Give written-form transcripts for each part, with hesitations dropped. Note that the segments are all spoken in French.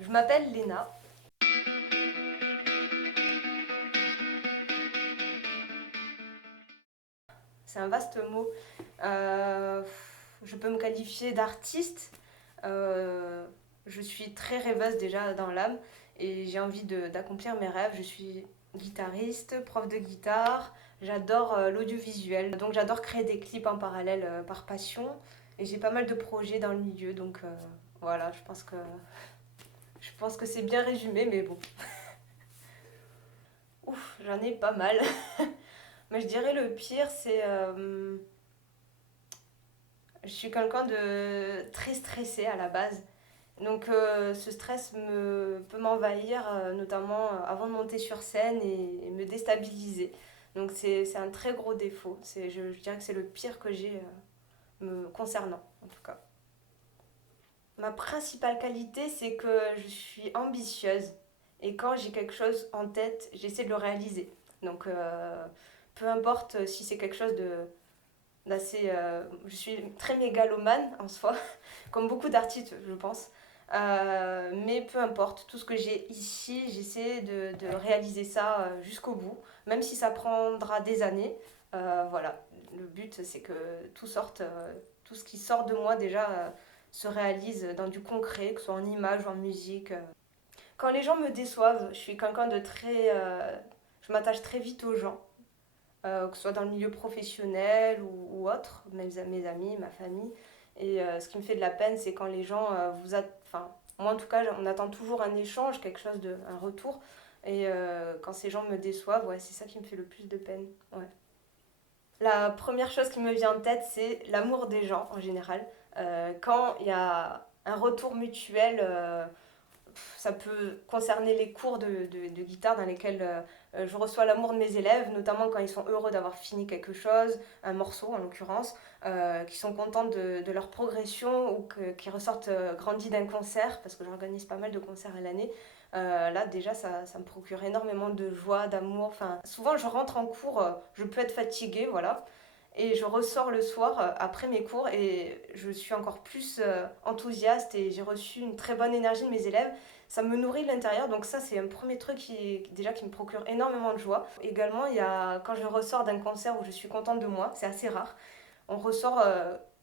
Je m'appelle Léna. C'est un vaste mot. Euh, je peux me qualifier d'artiste. Euh, je suis très rêveuse déjà dans l'âme et j'ai envie d'accomplir mes rêves. Je suis guitariste, prof de guitare. J'adore l'audiovisuel. Donc j'adore créer des clips en parallèle par passion. Et j'ai pas mal de projets dans le milieu. Donc voilà, je pense que c'est bien résumé, mais bon. Ouf, j'en ai pas mal. Mais je dirais le pire, c'est je suis quelqu'un de très stressé à la base. Donc ce stress peut m'envahir, notamment avant de monter sur scène et me déstabiliser. Donc c'est un très gros défaut. Je dirais que c'est le pire que j'ai me concernant, en tout cas. Ma principale qualité, c'est que je suis ambitieuse. Et quand j'ai quelque chose en tête, j'essaie de le réaliser. Donc peu importe si c'est quelque chose d'assez... je suis très mégalomane en soi, comme beaucoup d'artistes, je pense. Mais peu importe, tout ce que j'ai ici, j'essaie de réaliser ça jusqu'au bout, même si ça prendra des années. Voilà, le but c'est que tout sorte, tout ce qui sort de moi déjà se réalise dans du concret, que ce soit en image ou en musique. Quand les gens me déçoivent, je suis quelqu'un de très... je m'attache très vite aux gens, que ce soit dans le milieu professionnel ou autre, mes amis, ma famille. Et ce qui me fait de la peine, c'est quand les gens Enfin, moi en tout cas, on attend toujours un échange, quelque chose un retour. Et quand ces gens me déçoivent, ouais, c'est ça qui me fait le plus de peine. Ouais. La première chose qui me vient en tête, c'est l'amour des gens en général. Quand il y a un retour mutuel, ça peut concerner les cours de guitare dans lesquels je reçois l'amour de mes élèves, notamment quand ils sont heureux d'avoir fini quelque chose, un morceau en l'occurrence, qui sont contents de leur progression ou qui ressortent grandis d'un concert, parce que j'organise pas mal de concerts à l'année. Là déjà ça me procure énormément de joie, d'amour. Enfin, souvent je rentre en cours, je peux être fatiguée, voilà. Et je ressors le soir après mes cours et je suis encore plus enthousiaste et j'ai reçu une très bonne énergie de mes élèves. Ça me nourrit de l'intérieur, donc ça c'est un premier truc déjà qui me procure énormément de joie. Également, il y a quand je ressors d'un concert où je suis contente de moi, c'est assez rare. On ressort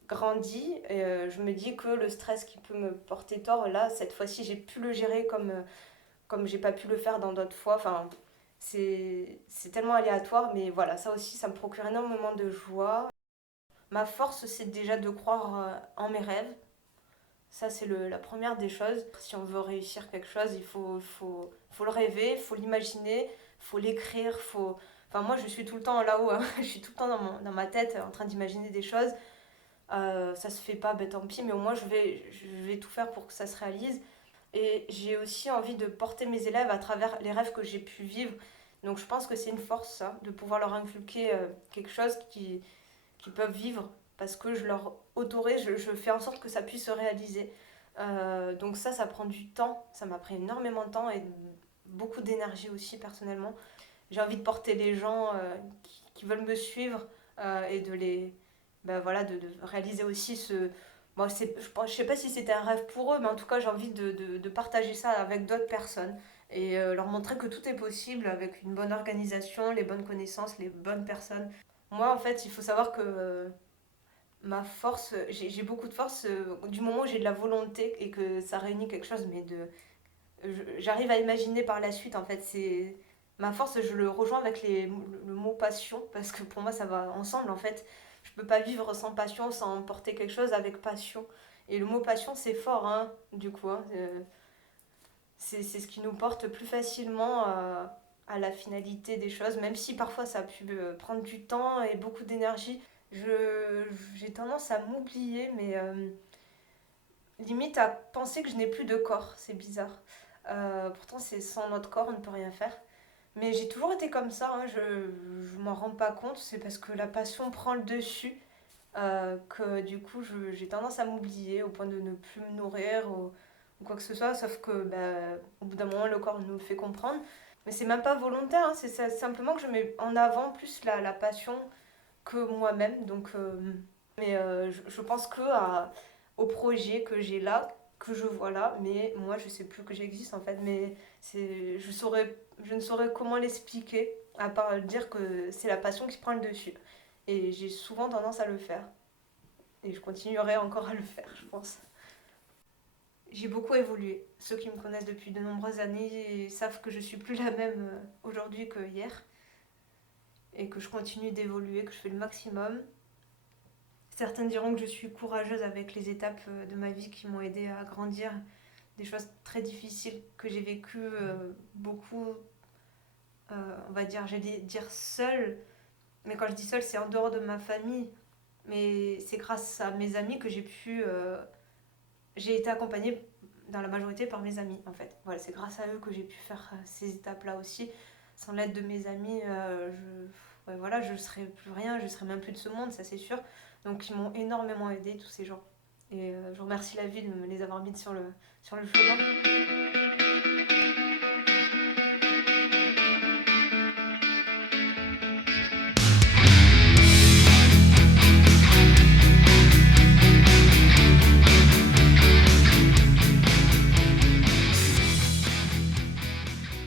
grandi et je me dis que le stress qui peut me porter tort, là cette fois-ci j'ai pu le gérer comme j'ai pas pu le faire dans d'autres fois. Enfin, c'est tellement aléatoire, mais voilà, ça aussi, ça me procure énormément de joie. Ma force, c'est déjà de croire en mes rêves. Ça, c'est la première des choses. Si on veut réussir quelque chose, faut le rêver, il faut l'imaginer, il faut l'écrire, faut... Enfin, moi, je suis tout le temps là-haut, hein. Je suis tout le temps dans ma tête en train d'imaginer des choses. Ça se fait pas, ben tant pis, mais au moins, je vais tout faire pour que ça se réalise. Et j'ai aussi envie de porter mes élèves à travers les rêves que j'ai pu vivre. Donc je pense que c'est une force, ça, de pouvoir leur inculquer quelque chose qu'ils peuvent vivre parce que je leur autorise, je fais en sorte que ça puisse se réaliser. Donc ça prend du temps. Ça m'a pris énormément de temps et beaucoup d'énergie aussi personnellement. J'ai envie de porter les gens qui veulent me suivre et de les... Ben voilà, de réaliser aussi ce, moi, je sais pas si c'était un rêve pour eux, mais en tout cas, j'ai envie de partager ça avec d'autres personnes et leur montrer que tout est possible avec une bonne organisation, les bonnes connaissances, les bonnes personnes. Moi, en fait, il faut savoir que ma force, j'ai beaucoup de force du moment où j'ai de la volonté et que ça réunit quelque chose, mais j'arrive à imaginer par la suite, en fait, c'est... Ma force, je le rejoins avec le mot passion, parce que pour moi, ça va ensemble, en fait. Je peux pas vivre sans passion, sans porter quelque chose avec passion. Et le mot passion, c'est fort, hein, du coup. Hein. C'est ce qui nous porte plus facilement à la finalité des choses, même si parfois ça a pu prendre du temps et beaucoup d'énergie. J'ai tendance à m'oublier, mais limite à penser que je n'ai plus de corps, c'est bizarre. Pourtant, c'est sans notre corps, on ne peut rien faire. Mais j'ai toujours été comme ça, hein, je m'en rends pas compte, c'est parce que la passion prend le dessus, que du coup j'ai tendance à m'oublier au point de ne plus me nourrir ou quoi que ce soit, sauf que bah, au bout d'un moment le corps nous le fait comprendre. Mais c'est même pas volontaire, hein, simplement que je mets en avant plus la passion que moi-même. Donc, mais je pense au projet que j'ai là. que je vois là, mais moi je sais plus que j'existe en fait, mais je ne saurais comment l'expliquer, à part dire que c'est la passion qui prend le dessus. Et j'ai souvent tendance à le faire, et je continuerai encore à le faire, je pense. J'ai beaucoup évolué. Ceux qui me connaissent depuis de nombreuses années savent que je suis plus la même aujourd'hui que hier, et que je continue d'évoluer, que je fais le maximum. Certains diront que je suis courageuse avec les étapes de ma vie qui m'ont aidée à grandir, des choses très difficiles que j'ai vécues beaucoup, on va dire, j'allais dire seule, mais quand je dis seule, c'est en dehors de ma famille. Mais c'est grâce à mes amis que j'ai été accompagnée dans la majorité par mes amis en fait. Voilà, c'est grâce à eux que j'ai pu faire ces étapes-là aussi. Sans l'aide de mes amis, ouais, voilà, je serais plus rien, je serais même plus de ce monde, ça c'est sûr. Donc ils m'ont énormément aidé tous ces gens. Et je remercie la vie de me les avoir mis sur le chemin.